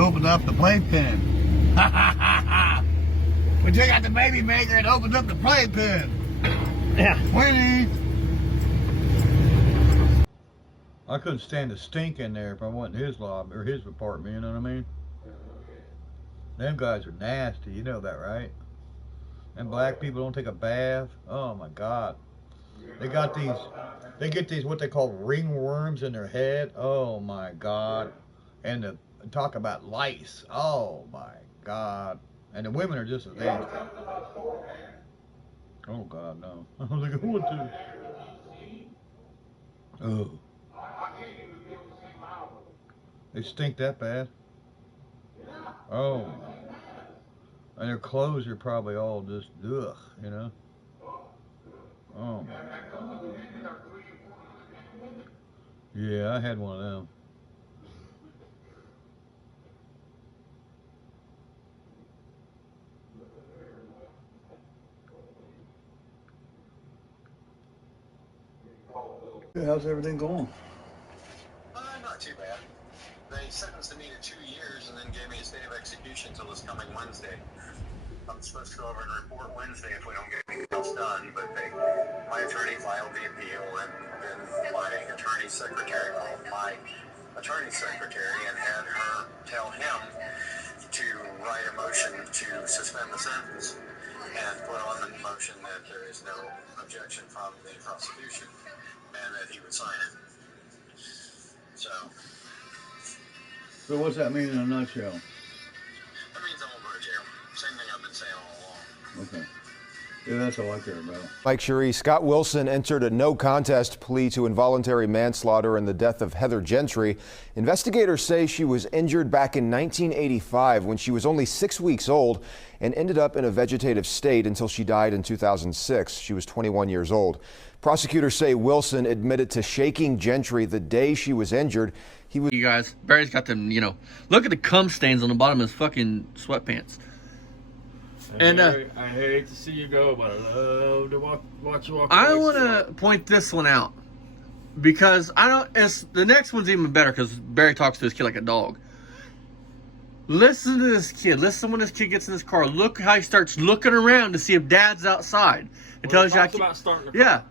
opened up the playpen. We took out the baby maker and opened up the playpen. Yeah. 20. I couldn't stand the stink in there if I went in his lobby or his apartment, you know what I mean? Them guys are nasty, you know that, right? And black people don't take a bath. Oh my God. They got these, they get these what they call ringworms in their head. Oh my God. And the, talk about lice. Oh my God. And the women are just as dangerous. Oh God, no. I was like, who would do? Oh. They stink that bad. Oh. And their clothes are probably all just ugh, you know. Oh my God. Yeah, I had one of them. How's everything going? Not too bad. They sentenced me to 2 years and then gave me a state of execution until this coming Wednesday. I'm supposed to go over and report Wednesday if we don't get anything else done, but my attorney filed the appeal, and then my attorney's secretary called my attorney's secretary and had her tell him to write a motion to suspend the sentence and put on the motion that there is no objection from the prosecution and that he would sign it. So what's that mean in a nutshell? That means I won't go to jail. Same thing I've been saying all along. Okay. Yeah, that's all I care about. Mike Cherie, Scott Wilson entered a no contest plea to involuntary manslaughter in the death of Heather Gentry. Investigators say she was injured back in 1985 when she was only 6 weeks old and ended up in a vegetative state until she died in 2006. She was 21 years old. Prosecutors say Wilson admitted to shaking Gentry the day she was injured. You guys, Barry's got them, you know, look at the cum stains on the bottom of his fucking sweatpants. I hate to see you go, but I love to watch you walk away. I want to point this one out because the next one's even better because Barry talks to his kid like a dog. Listen to this kid. Listen when this kid gets in this car. Look how he starts looking around to see if dad's outside. It tells you about starting to yeah.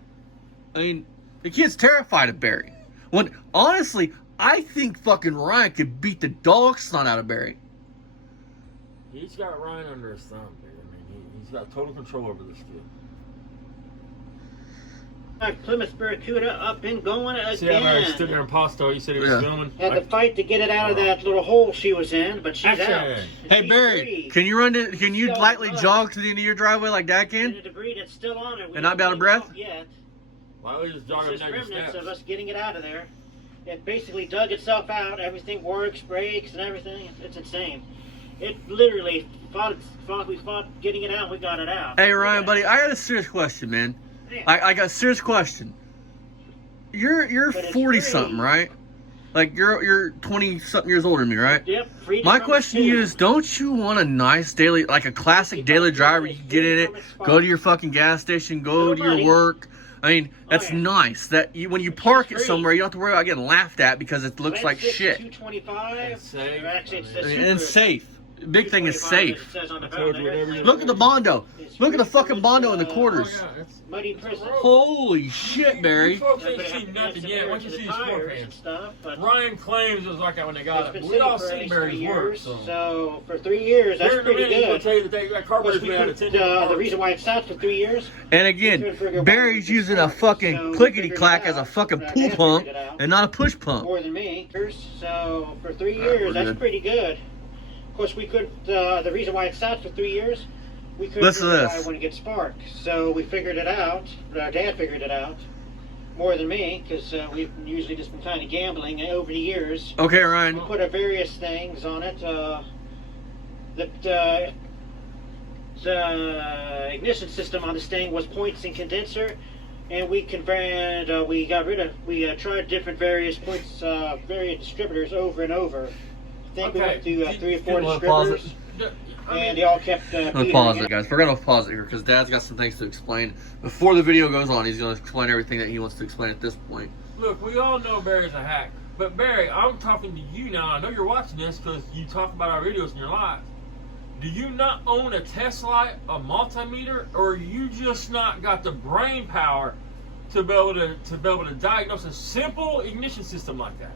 I mean, the kid's terrified of Barry. When honestly, I think fucking Ryan could beat the dog snot out of Barry. He's got Ryan under his thumb, dude. I mean, he's got total control over this kid. Plymouth Barracuda up and going again. See how Barry stood there in Pasto? You said he was filming? Had to fight to get it out of that little hole she was in, but she's out. Hey Barry, can you lightly jog to the end of your driveway like Dad can? The debris that's still on it. And not be out of breath? Yet. Why don't we just jog It's down just your remnants steps? of us getting it out of there. It basically dug itself out. Everything works, brakes, and everything. It's insane. It literally we fought getting it out. We got it out. Hey Ryan, buddy, I got a serious question, man. Yeah. I got a serious question. You're 40 something, right? Like you're 20 something years older than me, right? Yep. My question to you is, don't you want a nice daily, like a classic daily driver? You can get in it, go to your fucking gas station, go to your work. I mean, that's nice. That when you park it somewhere, you don't have to worry about getting laughed at because it looks like shit. 225. And safe. Big thing is safe. Look at the Look Bondo. Look at the fucking Bondo in the quarters. Muddy prison. Holy shit, Barry. You folks ain't seen nothing yet. Once you see these floor fans. Ryan claims it was like that when they got it. We all seen Barry's work. So for 3 years, that's pretty good. I'll tell you that carburetor's been out of 10 the reason why it sat for 3 years. And again, Barry's using a fucking clickety-clack as a fucking pool pump and not a push pump. More than me. So for 3 years, that's pretty good. Of course, we couldn't. The reason why it sat for 3 years, we couldn't figure out when it gets sparked. So we figured it out. Our dad figured it out more than me because we've usually just been kind of gambling over the years. Okay, Ryan. We put various things on it. The ignition system on this thing was points and condenser, and we converted. We tried different various points, various distributors over and over. I think we went through 3 or 4 distributors, and they all kept. Let's pause it, guys. We're gonna pause it here because Dad's got some things to explain before the video goes on. He's gonna explain everything that he wants to explain at this point. Look, we all know Barry's a hack. But Barry, I'm talking to you now. I know you're watching this because you talk about our videos in your life. Do you not own a test light, a multimeter, or you just not got the brain power to be able to diagnose a simple ignition system like that?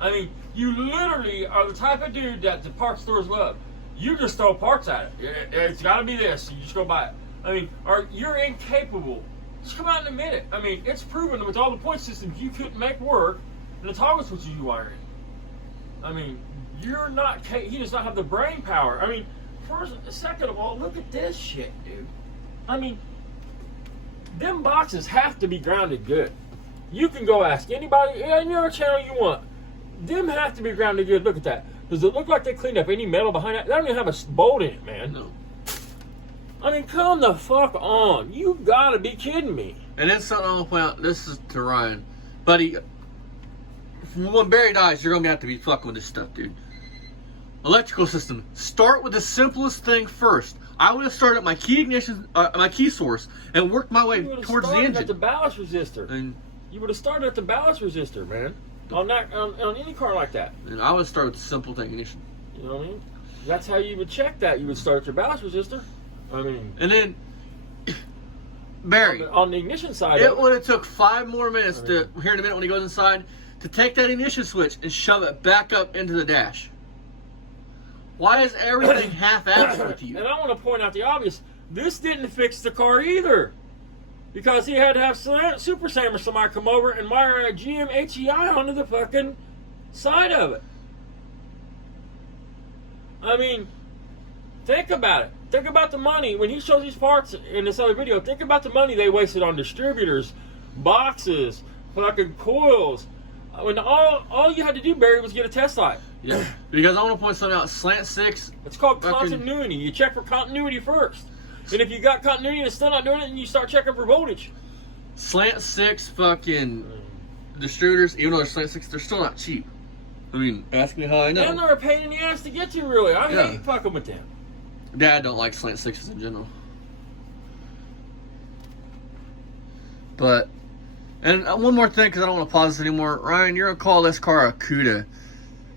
I mean, you literally are the type of dude that the parts stores love. You just throw parts at it. It's got to be this. You just go buy it. I mean, you're incapable. Just come out and admit it. I mean, it's proven with all the point systems you couldn't make work, and the toggle switches you wire in. I mean, you're not. He does not have the brain power. I mean, second of all, look at this shit, dude. I mean, them boxes have to be grounded good. You can go ask anybody on your channel you want. Them have to be grounded good. Look at that. Does it look like they cleaned up any metal behind that? They don't even have a bolt in it, man. No. I mean, come the fuck on. You gotta be kidding me. And then something I want to point out. This is to Ryan. Buddy, when Barry dies, you're going to have to be fucking with this stuff, dude. Electrical system. Start with the simplest thing first. I would have started at my key ignition, my key source, and worked my way towards the engine. At the ballast resistor. And you would have started at the ballast resistor, man. On any car like that. And I would start with the simple thing, ignition. You know what I mean? That's how you would check that. You would start at your ballast resistor. I mean, and then Barry, on the ignition side, it would have took 5 more minutes to here in a minute when he goes inside to take that ignition switch and shove it back up into the dash. Why is everything half-assed with you? And I want to point out the obvious. This didn't fix the car either. Because he had to have Super Sam or somebody come over and wire a GM HEI onto the fucking side of it. I mean, think about it. Think about the money. When he shows these parts in this other video, think about the money they wasted on distributors, boxes, fucking coils. When all you had to do, Barry, was get a test light. Yeah, because I want to point something out. Slant 6. It's called continuity. You check for continuity first. And if you got continuity and it's still not doing it, then you start checking for voltage. Slant 6 fucking distributors, even though they're slant 6, they're still not cheap. I mean, ask me how I know. And they're a pain in the ass to get to, really. I hate fucking with them. Dad don't like slant 6s in general. But, and one more thing, because I don't want to pause this anymore. Ryan, you're going to call this car a CUDA.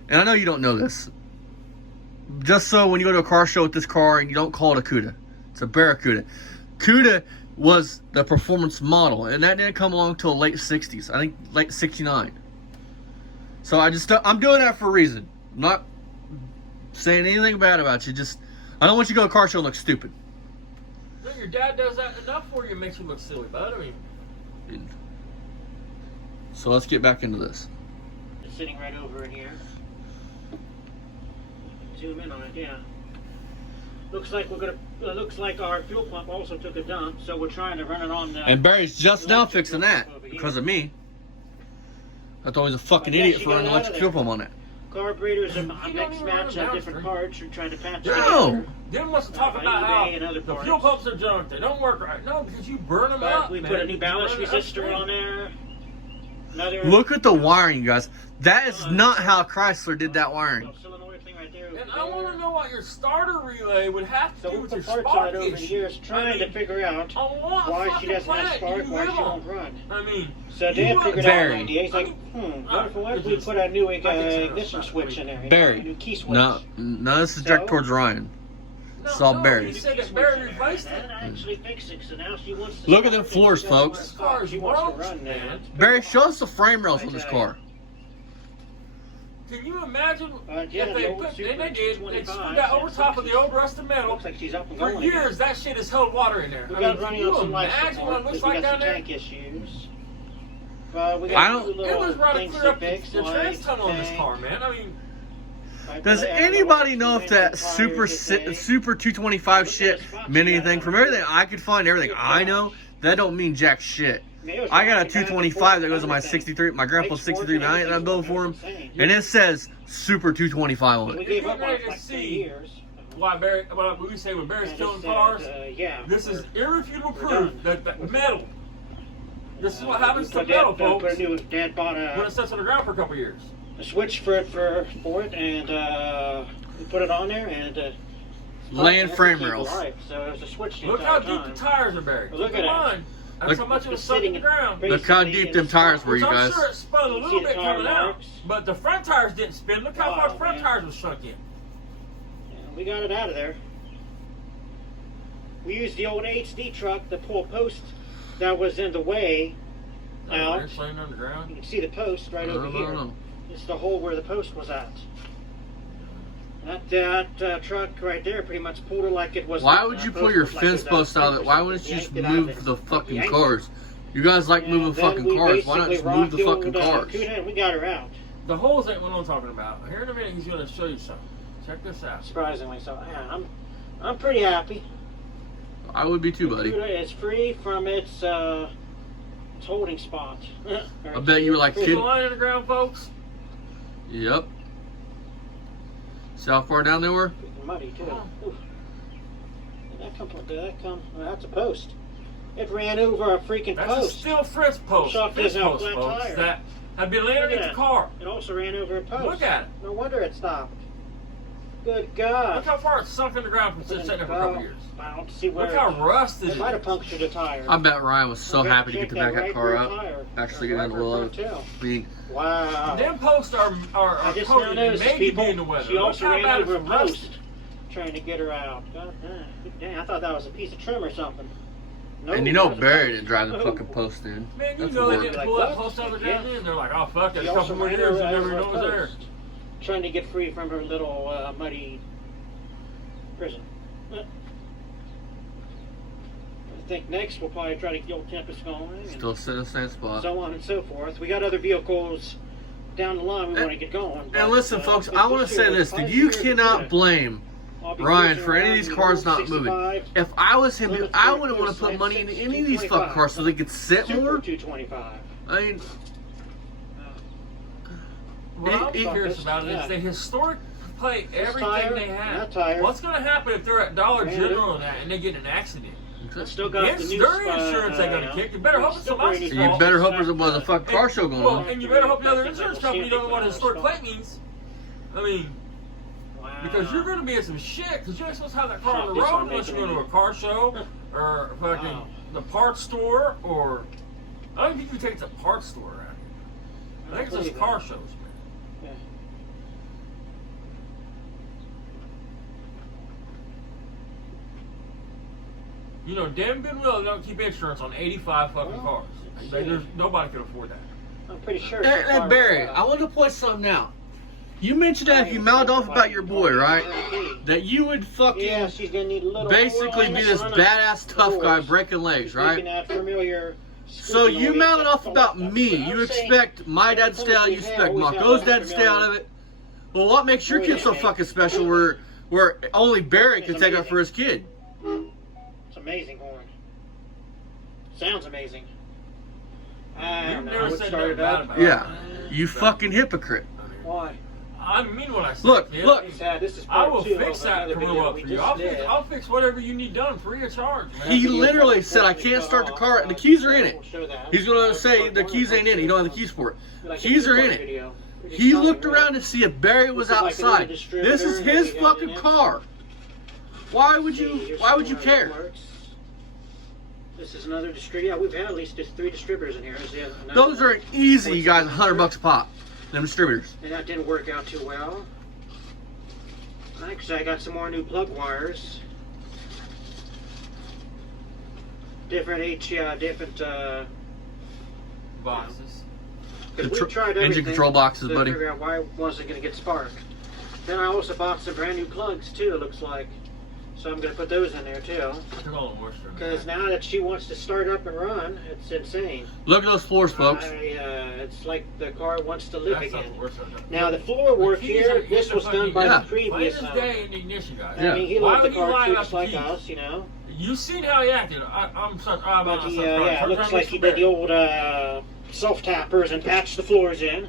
And I know you don't know this. Just so when you go to a car show with this car, you don't call it a CUDA. It's a barracuda. CUDA was the performance model, and that didn't come along until late 60s. I think late 69. So I'm doing that for a reason. I'm not saying anything bad about you. Just, I don't want you to go to a car show and look stupid. No, your dad does that enough for you, it makes you look silly, bud. I mean. So let's get back into this. It's sitting right over in here. Zoom in on it, yeah. Looks like our fuel pump also took a dump, so we're trying to run it on. And Barry's just now fixing that because of me. I thought he was a fucking idiot for running electric fuel pump on it. Carburetors and mix match on different parts. We're trying to patch it. No. Then wants to talk about how the fuel pumps are junk. They don't work right. No, because you burn them up. We put a new ballast resistor on there. Look at the wiring, you guys. That is not how Chrysler did that wiring. And I want to know what your starter relay would have to do with your spark spark over the years trying to figure out why she doesn't have spark, why she won't run. I mean, so Dad figured out an idea. He's like, what if we put a new ignition switch in there? Barry, a new key switch. No, this is direct towards Ryan. It's all Barry. You said that Barry replaced it. Actually fixed it, so now she wants to. Look at them floors, folks. She wants to run now. Barry, show us the frame rails on this car. Can you imagine if yeah, they put, and they did, they screwed that over top of the old rusted metal. Looks like she's up and For going years, that shit has held water in there. We I got mean, running can on you some life imagine support what it looks because we like got down some there? tank issues. We I got don't- two It was little right to things clear to up fix, the like trans tunnel on this tank. car, man. I mean, Does anybody know if that Super 225 shit meant anything? From everything I could find, everything I know, that don't mean jack shit. I got a 225 that goes on my 63, my grandpa's 63 that I'm building for him, and it says Super 225 on We it. gave up on ready it to like 3 see years. why Barry, what we say when Barry's killing cars, this is irrefutable proof that metal. This is what happens to metal, folks, Dad bought when it sits on the ground for a couple years. a switch for it, and we put it on there, and Laying frame rails. So it was a switch. Look how deep the tires are buried. Look at it. That's how much it was sunk in the ground. Look how deep them tires were, Which you I'm guys. sure it spun feeling a You little see the bit tire coming out, marks? but the front tires didn't spin. Look how far Oh, the front man. tires were sunk in. Yeah, we got it out of there. We used the old HD truck to pull a post that was in the way out. It's laying on the ground. You can see the post right over here. It's the hole where the post was at. That truck right there pretty much pulled it like it was. Why would you pull your fence post out of it? Why wouldn't you just move the fucking cars? You guys like moving fucking cars. Why not just move the fucking cars? We got her out. The holes ain't what I'm talking about. Here in a minute, he's going to show you something. Check this out. Surprisingly, so yeah, I'm pretty happy. I would be too, buddy. It's free from its holding spot. I bet you were like, See kid. the line in the ground, folks? Yep. See how far down they were? Muddy too. Oof. Did that come? Well, that's a post. It ran over a freaking That's post. a steel fence post. Shock Fence doesn't have post, flat folks, tire. that have been laying Look at underneath the that. car. It also ran over a post. Look at it. No wonder it stopped. Good God. Look how far it's sunk in the ground from sitting there for a couple years. I don't see where Look how rusted it might have punctured a tire. I bet Ryan was so Okay, happy to check get the back of that right car rear out. tire. Actually Or get in the right rear load. front tail. I mean, Wow. Them posts are I just now coated and noticed made to people. be in the weather. She Look also how ran bad over a it's rusted. post trying to get her out. God dang, I thought that was a piece of trim or something. No, and you know that was a Barry post. didn't drive the Oh. fucking post in. Man, you That's know they work. didn't Like pull that what? post out of the Yeah. ground in. They're like, oh fuck it, She a couple also more ran years over and never a know it was there. post, trying to get free from her little muddy prison. I think next we'll probably try to get the old Tempest going. And Still sitting in the same spot. so on and so forth. We got other vehicles down the line we want to get going. And listen, folks, I want to say this. That you cannot blame Ryan for any of these cars not moving. If I was him, I wouldn't want to put money into any of these fucking cars so they could sit Super more. 225. I mean, What I'm It- curious about is they historic play everything tire, they have. that tire. What's going to happen if they're at Dollar Man, General and they get in an accident? Still got the It's new their insurance they're going to kick. You better hope it's somebody else's you fault. better hope there was a fucking car show going Well, on. and you better hope the other insurance company don't know what a historic plate means. I mean, because you're going to be in some shit because you're not supposed to have that car on the This road one unless you go making to a car show or fucking Wow. the parts store or I don't think you can take it to a parts store around here. I think it's just car shows, man. Yeah. You know, damn good well they don't keep insurance on 85 fucking cars. There's nobody can afford that. I'm pretty sure. And Barry, I want to point something out. You mentioned that if you mouthed off about your boy, right? That you would fucking Yeah, she's gonna need a little basically be this badass tough guy breaking legs, right? That familiar So you mounted off about me. You expect my dad to stay out. You expect Marco's dad to stay out of it. Well, what makes your kid so fucking special where only Barry can take up for his kid? It's amazing horn. Sounds amazing. I don't You've know never what said started nothing bad up. about Yeah, it. you fucking hypocrite. Why? I mean what I said. Look, kid. look. This is I part will two fix of that another Carillo video up we for you. just did. I'll fix whatever you need done free of charge, man. He literally said, I can't start the car, and the keys are in it. He's going to say the keys ain't in it. You don't have the keys for it. Like a Keys are in two-part it. video. He looked around to see if Barry was This is like outside. another distributor This is his that we got fucking in it. car. Why would you care? This is another distributor. Yeah, we've had at least just 3 distributors in here. Those are easy, you guys, $100 a pop. Them distributors. And that didn't work out too well. Actually, I got some more new plug wires. Different Boxes. because we tried everything. Engine control boxes, to buddy. figure out why it wasn't going to get spark. Then I also bought some brand new plugs too, it looks like. So I'm going to put those in there too. Took all the moisture. Because now that she wants to start up and run, it's insane. Look at those floors, folks. It's like the car wants to live That's not again. the worst I've done. Now the floor work The keys here, are in this the was done fucking- by Yeah. the previous Plain as owner. day in the ignition, guys. Yeah. I mean, he Why loved the would you car lie too, about just the like keys? us, you know. You seen how he acted. I'm sorry. But he, it looks like he did the old self-tappers and patched the floors in.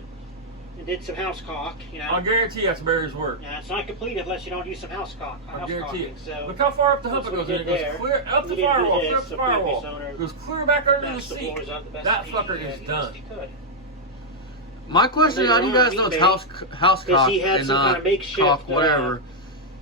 And did some house caulk, you know. I'll guarantee that's Barry's work. Yeah, it's not complete unless you don't use some house caulk. I guarantee it. So Look how far up the hump it that's goes. what And we it did goes there. clear up We the didn't do firewall. this. Clear up the The firewall. previous owner It goes clear back under the patched the seat. floors out the best That he fucker is he done. could. My question, how do you guys know it's house Because cock he had and some kind not of makeshift cock, whatever?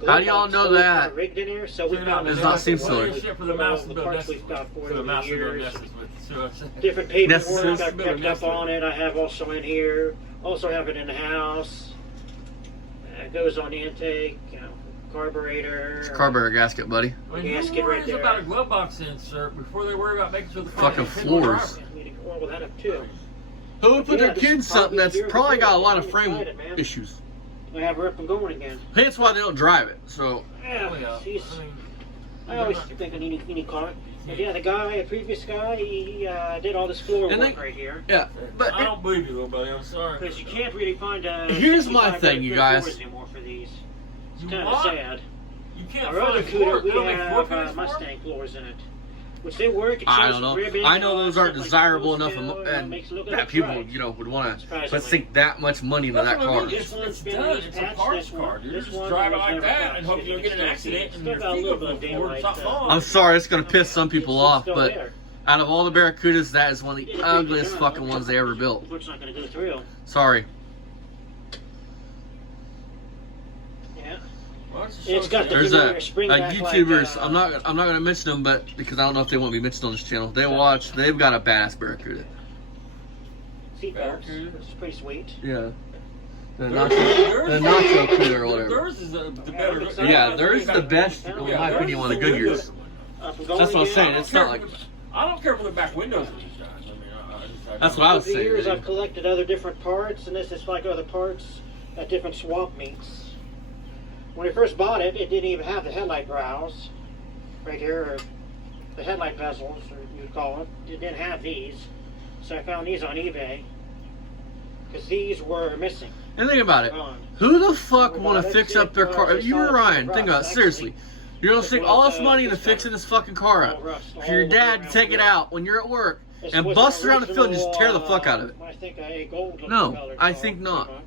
How do y'all know that? Rigged in here, so we found does not seem silly. For the mouse the build parts nests we've got with. for For the the mouse build years. nests with. Different paperwork Nests. I've kept up on it. I have also in here. Also have it in the house. It goes on the intake. Carburetor. It's a carburetor gasket, buddy. I mean, Gasket who right worries there. about a glove box insert before they worry about making sure the Fucking car's dependable floors. driver? Well, we'll have it too. Who would put Yeah, their this kid in is probably something that's a year probably got a before. lot of I'm frame excited, man. issues? I have her up and going again. That's why they don't drive it. So Yeah, Oh, yeah. she's. I mean, I always think I need a car. But yeah, the previous guy, he did all this floor And work they- right here. yeah, but I don't believe you, little buddy. I'm sorry. Because you can't really find Here's my 65 thing, you good guys. floors anymore for these. It's You kind of what? sad. You can't Our other find floor. Cuda, They don't we make floor have pans for it? Mustang floors in it. Which they work. It I shows don't know. ribbon, I know those aren't stuff like desirable that, enough, and makes it look that like people, right. you know, would want to Surprisingly. sink that much money into that That's what I car. mean. This one's It's been done. It's a patched, parts this card. one- You this just one drive it was like never that patched. and hope you don't get in an accident and Still your got a feet little go bit of forward daylight, something on. I'm sorry, it's gonna piss some people It's off, still but there. out of all the Barracudas, that is one of the Yeah, ugliest yeah. fucking ones they ever built. It's not going to go through. Sorry. Yeah. Well, It's got the There's familiar spring back YouTubers. like, I'm not gonna mention them, but because I don't know if they want to be mentioned on this channel. They've got a badass Barracuda. seat belts. Barracuda. It's pretty sweet. Yeah. The Theirs- nacho Cuda or whatever. Theirs is the better. Yeah, theirs is the best, in my opinion, one of the Goodyears. Up and going That's what I'm again. saying. It's not like I don't care for the back windows of these guys. I mean, that's what I was Over the years, saying. I've collected other different parts, and this is like other parts at different swap meets. When I first bought it, it didn't even have the headlight brows right here, or the headlight bezels, or you'd call it. It didn't have these, so I found these on eBay because these were missing. And think about it. Gone. Who the fuck want to fix up their car? You were Ryan. Think about it. Seriously. You're going to sink all this money into fixing this fucking car up. For your dad to take it out when you're at work and bust around the field and just tear the fuck out of it. I think a gold No, colored I car, think pretty not. much.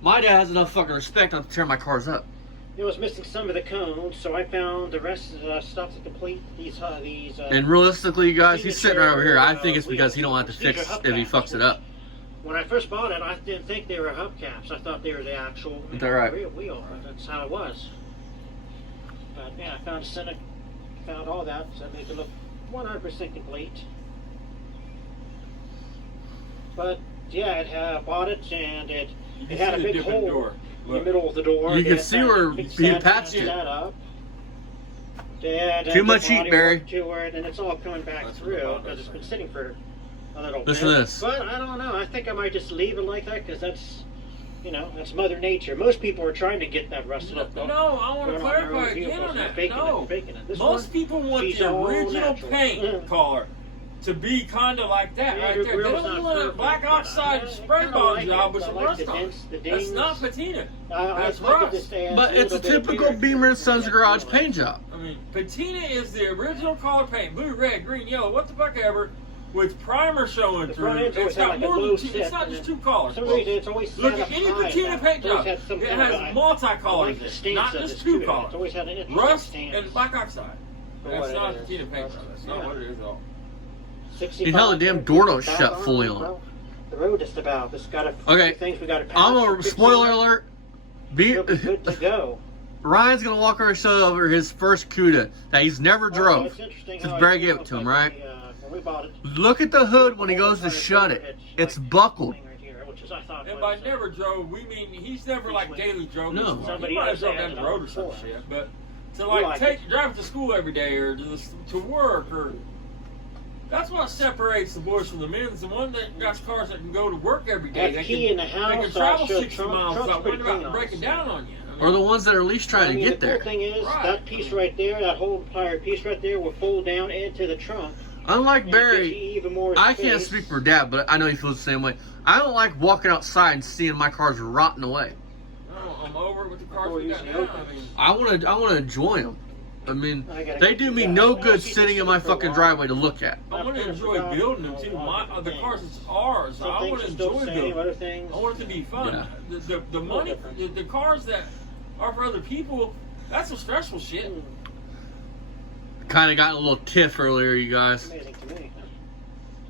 My dad has enough fucking respect not to tear my cars up. It was missing some of the cones, so I found the rest of the stuff to complete these. And realistically, you guys, he's sitting right over here. I think it's because he don't have to fix if he fucks it up. When I first bought it, I didn't think they were hubcaps. I thought they were the actual Is that right? real wheel. That's how it was. But yeah, I found found all that, so they could look 100% complete. But yeah, it had bought it, and it had a big hole door. in the middle of the door. You They can had see to where fix he that, patched patch it. that up. They had, Too much the heat, body Barry. work to it, and it's all coming back That's through what because it's I'm been sitting for a little bit. Listen to this. But I don't know. I think I might just leave it like that because that's, that's Mother Nature. Most people are trying to get that rusted up. No, I want to clarify again on that. No, most people want she's the all original natural. paint color to be kind of like that Yeah, right your there. They grill's don't not want a perfect, black but oxide I spray kinda bond like job it. with I some like rust the on it. dents, the That's dings. not patina. I That's like it rust. just adds But it's a little bit of typical character. Beamer and Sons garage paint job. I mean, patina is the original color paint, blue, red, green, yellow, what the fuck ever, with primer showing The through. front end's always It's had got like a more blue than two. tip It's not and just then- two colors. For some reason, it's always Look had at a any high patina back. paint It's always job. had some It kind of has a- multicolors, like the stance not of just this two too. colors. It's always had an interesting Rust stance. and black oxide. For That's what not it is. patina paint job. That's not Yeah. what it is at all. 65 You hell, the damn door don't back shut on, fully on. bro. The road just about. It's got a Okay, few things we got to patch. I'm a fix spoiler it. alert. It'll be good to go. Ryan's gonna walk over and show over his first Cuda that he's never drove. It's interesting Because how Barry it gave it looks to him, like right? when we bought it. Look at the hood when he goes to shut it. It's buckled. Right here, which is, I thought, And was, by never drove, we mean he's never like daily drove. No. this far. Somebody He might have else drove had down it the road or on some before. shit, but to We like like drive to school every day or to work or that's what separates the boys from the men. Is the one that got cars that can go to work every day. That They key can, in the house, they can travel should 60 trunk- miles trunk's without pretty worrying about clean on breaking it. down on you. Or the ones that are at least trying to get the there. cool thing is, Right. that piece right there, that whole entire piece right there, will fold down into the trunk. Unlike and it gives Barry, you even more I can't space. speak for Dad, but I know he feels the same way. I don't like walking outside and seeing my cars rotting away. No, I'm over it with the cars Door we got usually now. opens. I mean, I want to enjoy them. I mean, I gotta they get do to me that. no Well, good she's sitting been in my sitting for a fucking while. driveway to look at. I want to I've enjoy forgotten building them a too. lot of The things. cars is ours. Some I things want are to still enjoy the same, building. other things. I want it to be fun. Yeah. The money, different. the cars that are for other people, that's some stressful shit. Kind of got a little tiff earlier, you guys. Amazing to me.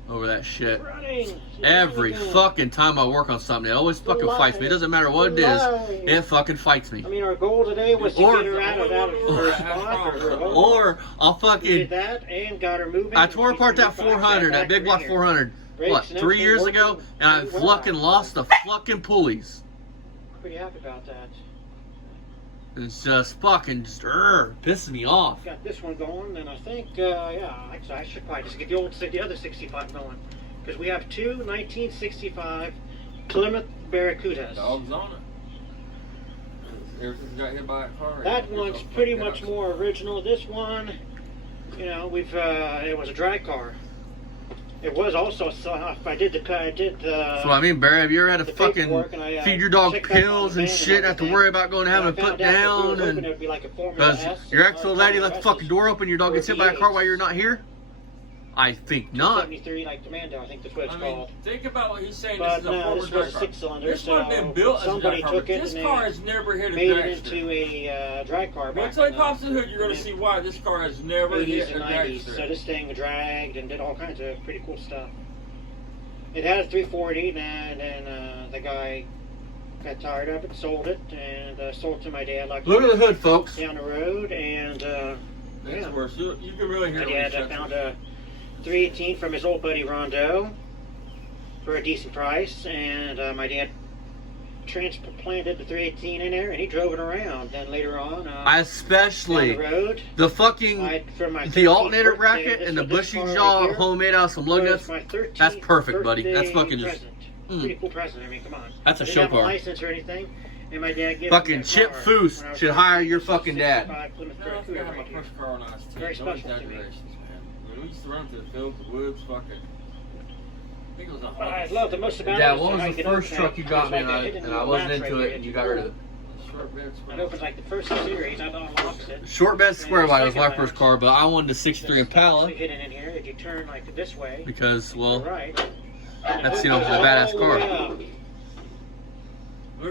over that shit. Running. Every fucking time I work on something, it always fucking fights me. It doesn't matter what it is, it fucking fights me. I mean, our goal today was to get her out of her spot. Or I'll We fucking. did that and got her moving. I tore apart that 400, that big block 400. What, 3 years ago? And I fucking lost the fucking pulleys. Pretty happy about that. It's just fucking pisses me off. Got this one going, and I think, yeah, actually, I should probably just get the other 65 going. Because we have two 1965 Plymouth Barracudas. Dogs on it. Everything's got hit by a car. That one's pretty much more original. This one, you know, it was a drag car. It was also, so I did the. So I mean, Barry, have you ever had to fucking feed your dog pills and shit, have to worry about going to having to put down, and because your ex-old lady left the fucking door open, your dog gets hit by a car while you're not here? I think not. 73, like Commando, I think that's what it's called. Think about what he's saying. But This is a no, forward this drag was car. 6-cylinder, This one been built as a somebody drag car. took it This and car they has never hit a made it dragster. into a drag car. Once they pops the hood, you're going to see why this car has never 80s hit and a 90s. dragster. So this thing dragged and did all kinds of pretty cool stuff. It had a 340, and then the guy got tired of it, sold it, and sold it to my dad. Like Look at the hood, folks. down the road, and That's yeah. worse. You can really hear My it. dad found a 318 from his old buddy Rondo for a decent price, and my dad transplanted the 318 in there, and he drove it around. Then later on, down Especially the road, the fucking the alternator bracket and the bushing jaw homemade out of some lug nuts. That's perfect, buddy. That's fucking just pretty cool present. I mean, come on. That's a Didn't show have car. a license or anything. And my dad gave Fucking me that Chip car Foose when I was should hire your fucking dad. 65 Plymouth No, I Barracuda think I had my right here. first car on ice. Very No special to me. exaggerations, man. When we used to run through the fields, the woods, fucking. I think it was a What I Honda. love the most about Dad, it what is was I the could first open truck that. you got me, It's like and I wasn't latch right into it, here. and you got rid of it? Short bed It square. opens like the first series. I unlocks it. Short bed square body was my first car, but I wanted a 63 Impala Hidden in here. If you turn like this way, because, well, right. that's, you know, a badass car.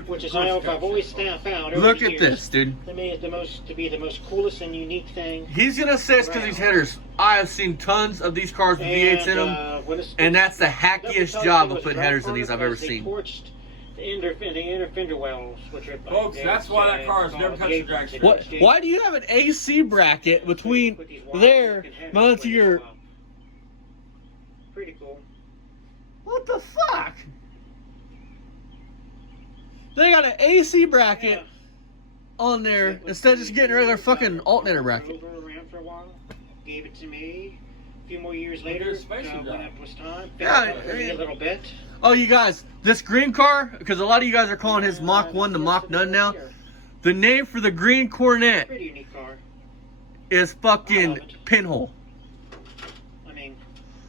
Which is I've always found. Over Look the at years, this, dude. To me, is the most coolest and unique thing. He's gonna say it's because he's headers. I have seen tons of these cars with V8s in them, and that's the hackiest job of putting headers in these I've ever seen. Torched the inner fender wells, which are Folks, that's why that car has never touched a drag strip. What? Why do you have an AC bracket between there mounted to your? Pretty cool. What the fuck? They got an AC bracket on there instead of just getting a regular fucking alternator bracket. Around for a while, gave it to me. A few more years later, when it was time, Yeah, I mean, a little bit. Oh, you guys, this green car, because a lot of you guys are calling his Mach 1 the Mach none now. The name for the green Coronet Pretty unique car. is fucking Pinhole. I mean,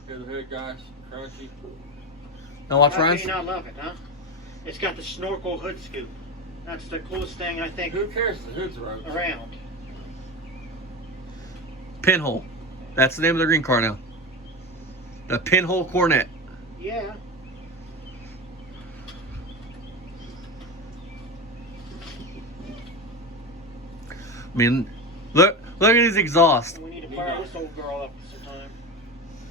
Hear the hood, guys. Crunchy. Now watch how can Ryan's. you not love it, huh? It's got the snorkel hood scoop. That's the coolest thing I think Who cares? The hood's road. around. Pinhole. That's the name of the green car now. The Pinhole Coronet. Yeah. I mean, look at his exhaust. We need to fire this old girl up sometime.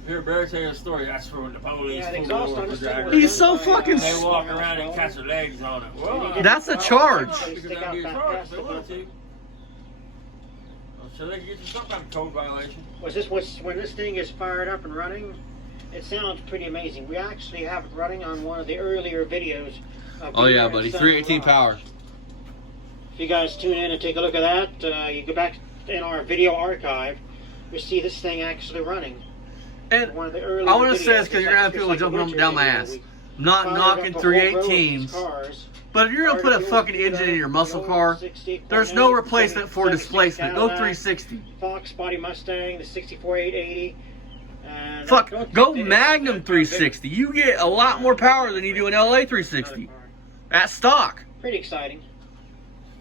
Here, Barry, tell you a story. That's from the police. Yeah, the pulled exhaust over on for this thing drag was He's race. so fucking. They walk around and catch their legs on it. Well, That's a charge. Because that'd be a charge if they wanted to. So they can get you some kind of code violation. When this thing is fired up and running, it sounds pretty amazing. We actually have it running on one of the earlier videos. Oh yeah, buddy. 318 power. If you guys tune in and take a look at that, you go back in our video archive, you see this thing actually running. And One of the earlier I want to say videos, this because it's you're gonna have it's people like a jumping up and winter down my video. ass. We I'm not fired knocking up a whole row of these 318s, cars. but if you're gonna put a fucking engine in your muscle car, there's no replacement for displacement. Go 360. Fox Body Mustang, the 64 880. And Fuck, don't go think Magnum 360. You get a lot more power than you do in LA 360. At stock. Pretty exciting.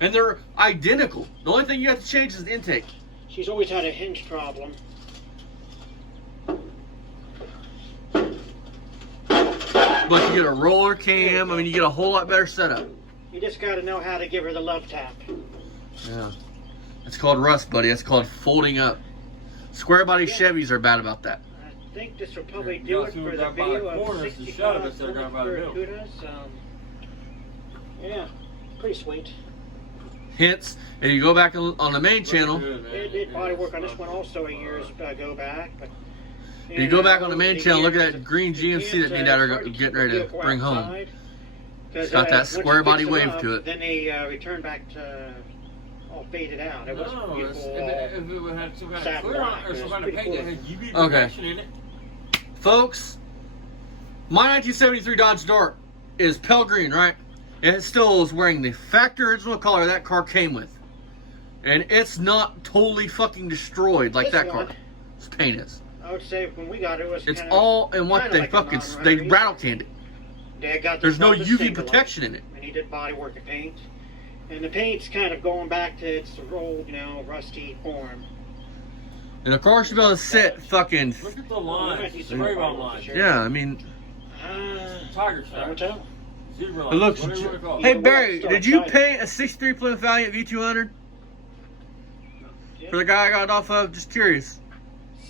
And they're identical. The only thing you have to change is the intake. She's always had a hinge problem. But you get a roller cam. I mean, you get a whole lot better setup. You just got to know how to give her the love tap. Yeah. It's called rust, buddy. It's called folding up. Square body Chevys are bad about that. think this will probably Yeah, do it see, for we the got by video the of corners, the 65 shot of us there got by the middle. barracudas. Yeah, pretty sweet. Hence, if you go back on the main channel, It did body work on this one also a years ago back. But, if you go back on the main channel, look at that green GMC that me and Dad are getting ready to bring home. It's got that square body wave to it. Then they returned back to all faded out. It was beautiful. If it had some kind of clear on it or some kind of paint that had UV protection in it. Folks, my 1973 Dodge Dart is pale green, right? And it still is wearing the factory original color that car came with. And it's not totally fucking destroyed like that car. This paint is. I would say when we got it, it's all in what they fucking, they rattle canned it. There's no UV protection in it. And he did body work and paint. And the paint's kind of going back to its old, rusty form. And the car should be able to sit fucking... Look at the lines, the spray bond line. Yeah, I mean... Tiger shot. It looks... Hey, Barry, did you paint a 63 Plymouth Valiant V200? For the guy I got it off of? Just curious.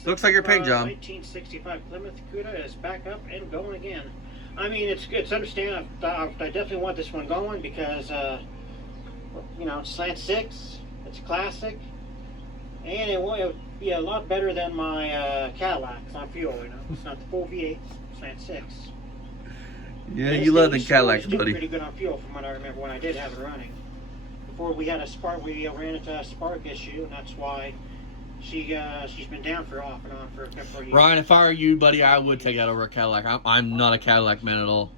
Looks like your paint job. 1965 Plymouth Cuda is back up and going again. I mean, it's understandable. I definitely want this one going because, it's slant 6. It's classic. And it will be a lot better than my Cadillac. It's on fuel, It's not the full V8, slant 6. Yeah, you love the Cadillacs, buddy. Pretty good on fuel from what I remember when I did have it running. Before we had a spark, we ran into a spark issue, and that's why she's been down for off and on for a couple of years. Ryan, if I were you, buddy, I would take that over a Cadillac. I'm not a Cadillac man at all.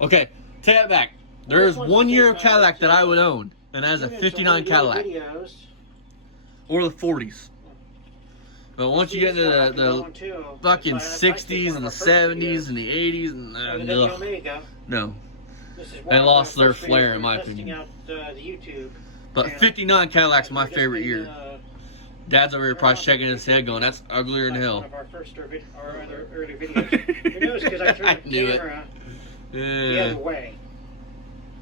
Okay, take that back. There is 1 year of Cadillac that I would own, and that is a 59 Cadillac. Or the 40s. But once you get into the fucking 60s and the 70s and the 80s, and no. They lost their flair, in my opinion. But 59 Cadillac's my favorite year. Dad's over here probably shaking his head going, that's uglier than hell. One of our first or other early videos. Who knows, because I turned the camera the other way.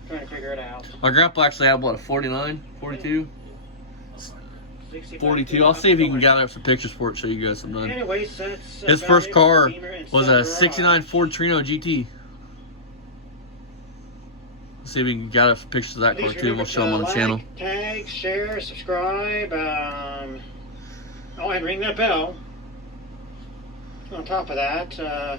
Trying to figure it out. My grandpa actually had, what, a 49? 42? 42. I'll see if he can gather up some pictures for it, show you guys sometime. Anyways, his first car was a 69 Ford Trino GT. See if we can gather some pictures of that car too, and we'll show them on the channel. Tag, share, subscribe, and ring that bell. On top of that,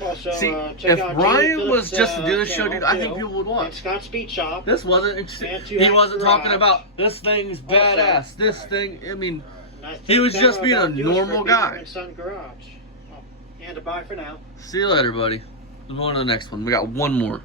also, see, check if out Ryan was just to do this show, dude, I think people would watch. And Scott's Speed Shop. This wasn't. He wasn't talking about this thing's badass. This thing. I mean, he was just being a normal guy. Sun Garage. And a bye for now. See you later, buddy. We're on to the next one. We got one more.